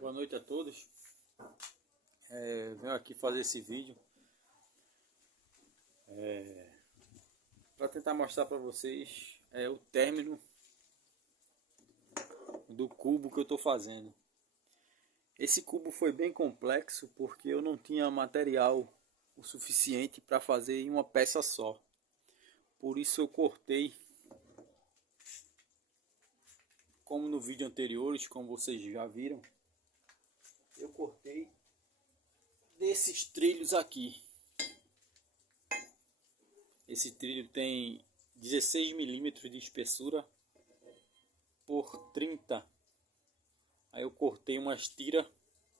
Boa noite a todos. Venho aqui fazer esse vídeo para tentar mostrar para vocês o término do cubo que eu estou fazendo. Esse cubo foi bem complexo porque eu não tinha material o suficiente para fazer em uma peça só. Por isso eu cortei, como no vídeo anterior, como vocês já viram, eu cortei desses trilhos aqui. Esse trilho tem 16 milímetros de espessura por 30. Aí eu cortei umas tiras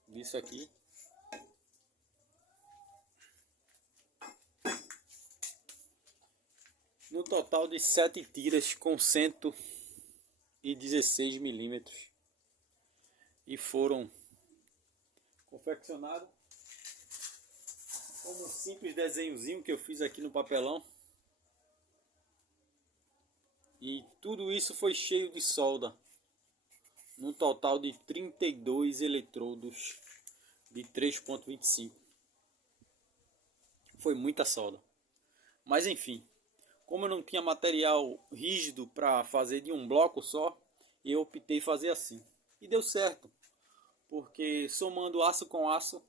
disso aqui. No total de 7 tiras com 116 milímetros. E foram confeccionados como um simples desenhozinho que eu fiz aqui no papelão. E tudo isso foi cheio de solda. No total de 32 eletrodos de 3,25. Foi muita solda. Mas enfim, como eu não tinha material rígido para fazer de um bloco só, eu optei fazer assim. E deu certo, porque somando aço com aço,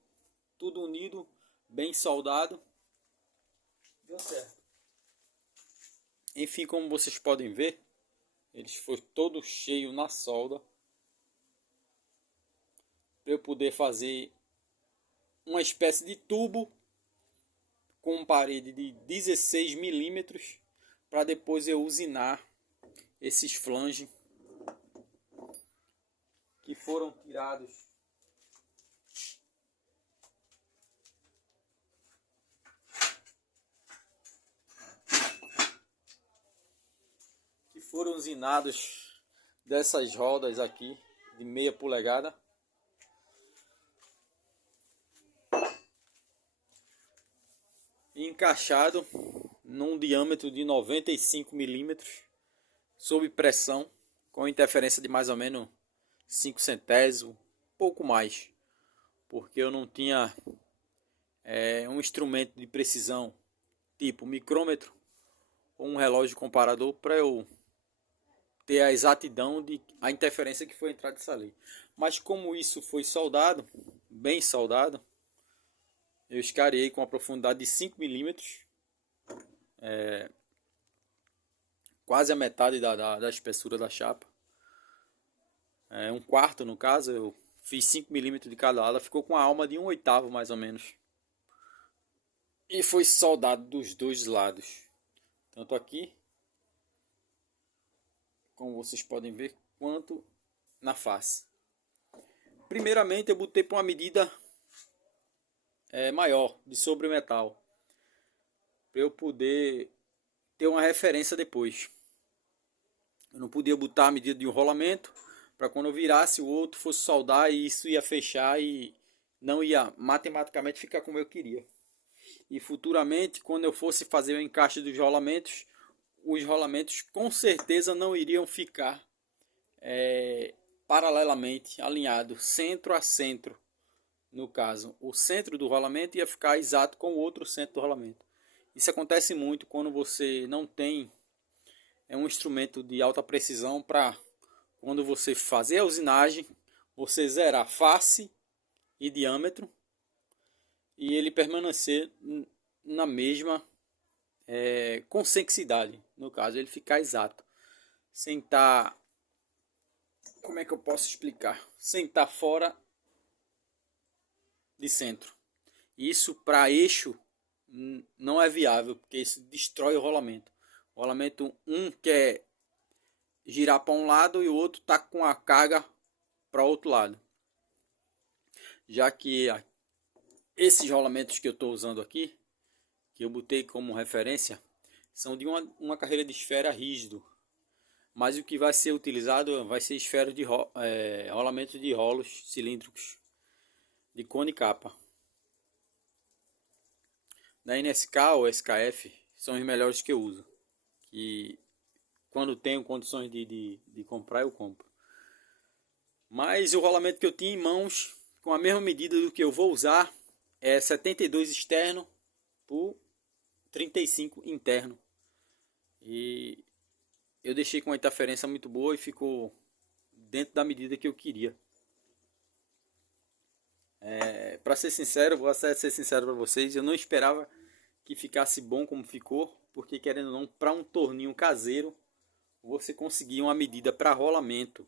tudo unido, bem soldado, deu certo. Enfim, como vocês podem ver, eles foi todo cheio na solda, para eu poder fazer uma espécie de tubo com parede de 16 milímetros, para depois eu usinar esses flanges que foram tirados usinados dessas rodas aqui de meia polegada. E encaixado num diâmetro de 95 milímetros sob pressão, com interferência de mais ou menos 5 centésimos, pouco mais, porque eu não tinha um instrumento de precisão tipo micrômetro ou um relógio comparador para eu ter a exatidão de a interferência que foi entrar dessa lei. Mas como isso foi soldado, bem soldado, eu escariei com a profundidade de 5 milímetros, quase a metade da espessura da chapa, um quarto no caso. Eu fiz 5 milímetros de cada lado, ficou com a alma de 1/8 mais ou menos, e foi soldado dos dois lados, tanto aqui, como vocês podem ver, quanto na face. Primeiramente eu botei para uma medida maior de sobremetal, para eu poder ter uma referência depois. Eu não podia botar a medida de um rolamento, para quando eu virasse o outro fosse soldar e isso ia fechar e não ia matematicamente ficar como eu queria. E futuramente, quando eu fosse fazer o encaixe dos rolamentos, os rolamentos com certeza não iriam ficar paralelamente alinhados, centro a centro. No caso, o centro do rolamento ia ficar exato com o outro centro do rolamento. Isso acontece muito quando você não tem um instrumento de alta precisão, para quando você fazer a usinagem, você zerar face e diâmetro e ele permanecer na mesma convexidade. No caso, ele ficar exato, sem estar, como é que eu posso explicar? Sem estar fora de centro. Isso para eixo não é viável, porque isso destrói o rolamento. O rolamento quer girar para um lado e o outro está com a carga para outro lado. Já que esses rolamentos que eu estou usando aqui, que eu botei como referência, são de uma carreira de esfera rígido. Mas o que vai ser utilizado vai ser esfera de rolamento de rolos cilíndricos de cone capa. Da NSK ou SKF são os melhores que eu uso. E quando tenho condições de comprar, eu compro. Mas o rolamento que eu tinha em mãos, com a mesma medida do que eu vou usar, é 72 externo por 35 interno. E eu deixei com uma interferência muito boa e ficou dentro da medida que eu queria. Para ser sincero, vou ser sincero para vocês, eu não esperava que ficasse bom como ficou, porque querendo ou não, para um torninho caseiro, você conseguir uma medida para rolamento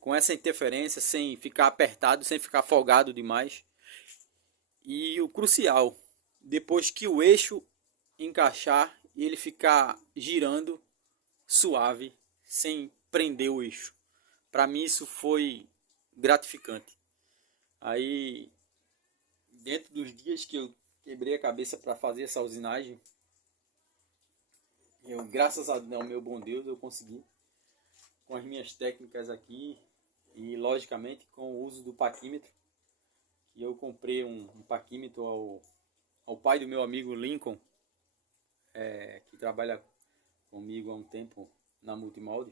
com essa interferência, sem ficar apertado, sem ficar folgado demais. E o crucial, depois que o eixo encaixar, ele ficar girando suave, sem prender o eixo. Para mim isso foi gratificante. Aí, dentro dos dias que eu quebrei a cabeça para fazer essa usinagem, graças ao meu bom Deus, eu consegui, com as minhas técnicas aqui e logicamente com o uso do paquímetro. E eu comprei um paquímetro ao pai do meu amigo Lincoln, que trabalha comigo há um tempo na Multimolde.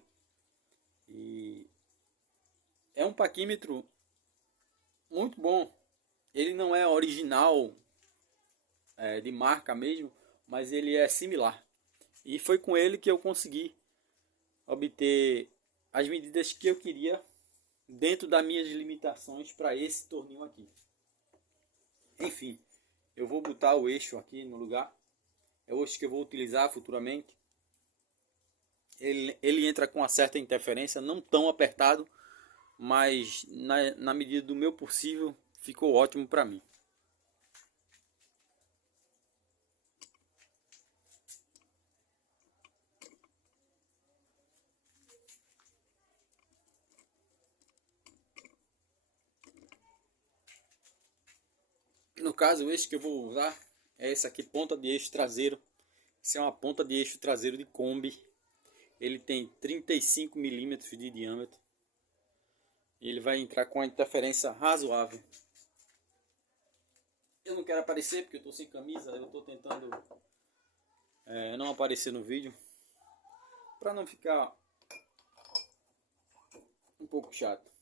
E é um paquímetro muito bom. Ele não é original, de marca mesmo, mas ele é similar. E foi com ele que eu consegui obter as medidas que eu queria dentro das minhas limitações para esse torninho aqui. Enfim, eu vou botar o eixo aqui no lugar. É o eixo que eu vou utilizar futuramente. Ele entra com uma certa interferência, não tão apertado, mas na medida do meu possível ficou ótimo para mim. No caso, o eixo que eu vou usar é esse aqui, ponta de eixo traseiro. Esse é uma ponta de eixo traseiro de Kombi. Ele tem 35 milímetros de diâmetro. E ele vai entrar com uma interferência razoável. Eu não quero aparecer porque eu estou sem camisa. Eu estou tentando não aparecer no vídeo, para não ficar um pouco chato.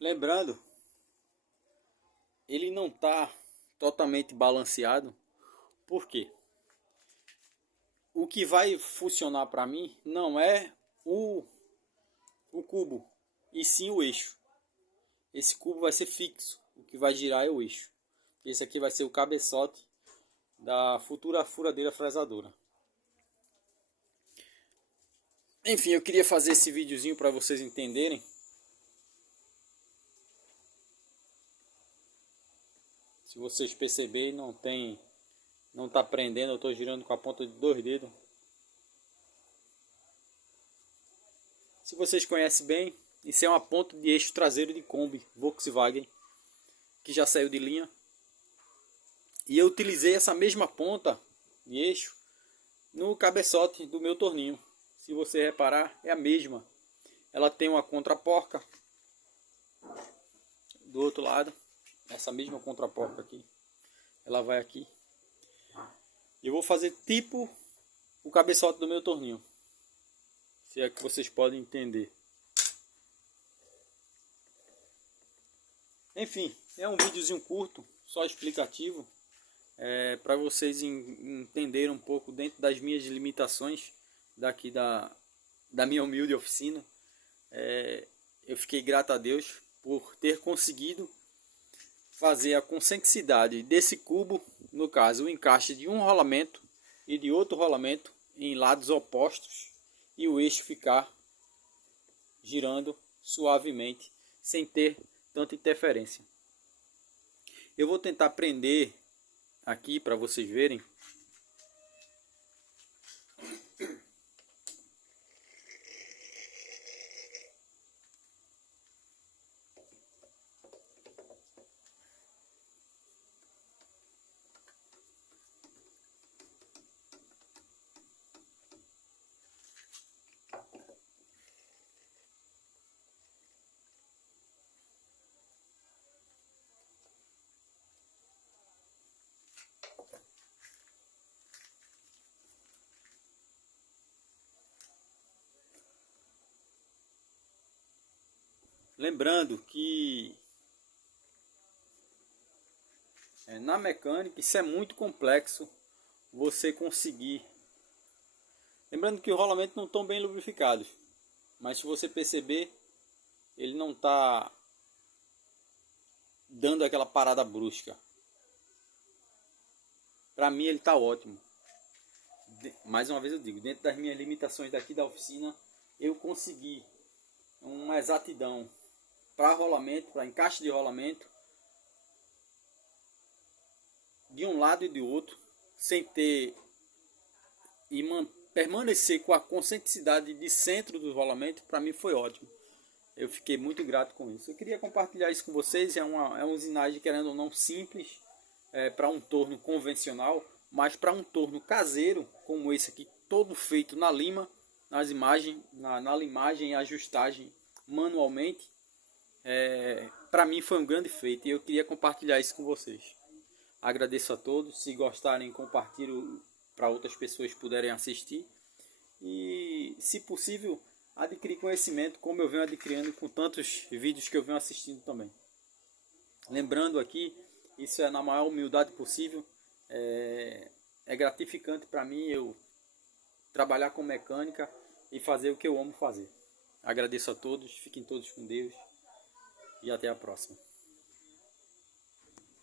Lembrando, ele não está totalmente balanceado. Por quê? O que vai funcionar para mim não é o cubo, e sim o eixo. Esse cubo vai ser fixo, o que vai girar é o eixo. Esse aqui vai ser o cabeçote da futura furadeira fresadora. Enfim, eu queria fazer esse videozinho para vocês entenderem. Se vocês perceberem, não está prendendo, eu estou girando com a ponta de 2 dedos. Se vocês conhecem bem, isso é uma ponta de eixo traseiro de Kombi Volkswagen, que já saiu de linha. E eu utilizei essa mesma ponta de eixo no cabeçote do meu torninho. se você reparar, é a mesma. Ela tem uma contraporca do outro lado, essa mesma contraporca aqui, ela vai aqui. Eu vou fazer tipo o cabeçote do meu torninho, se é que vocês podem entender. Enfim, é um videozinho curto, só explicativo, para vocês entenderem um pouco dentro das minhas limitações daqui da minha humilde oficina. Eu fiquei grato a Deus por ter conseguido fazer a concentricidade desse cubo, no caso o encaixe de um rolamento e de outro rolamento em lados opostos, e o eixo ficar girando suavemente sem ter tanta interferência. Eu vou tentar prender aqui para vocês verem. Lembrando que na mecânica isso é muito complexo você conseguir. Lembrando que os rolamentos não estão bem lubrificados, mas se você perceber, ele não está dando aquela parada brusca. Para mim ele está ótimo. Mais uma vez eu digo, dentro das minhas limitações daqui da oficina, eu consegui uma exatidão para rolamento, para encaixe de rolamento, de um lado e do outro, sem ter e permanecer com a concentricidade de centro do rolamento. Para mim foi ótimo. Eu fiquei muito grato com isso. Eu queria compartilhar isso com vocês. É uma usinagem, querendo ou não, simples, para um torno convencional, mas para um torno caseiro como esse aqui, todo feito na lima, nas imagens, na limagem e ajustagem manualmente, para mim foi um grande feito e eu queria compartilhar isso com vocês. Agradeço a todos. Se gostarem, compartilhem para outras pessoas puderem assistir, e se possível adquirir conhecimento como eu venho adquirindo com tantos vídeos que eu venho assistindo também. Lembrando aqui, isso é na maior humildade possível. É gratificante para mim eu trabalhar com mecânica e fazer o que eu amo fazer. Agradeço a todos, fiquem todos com Deus e até a próxima.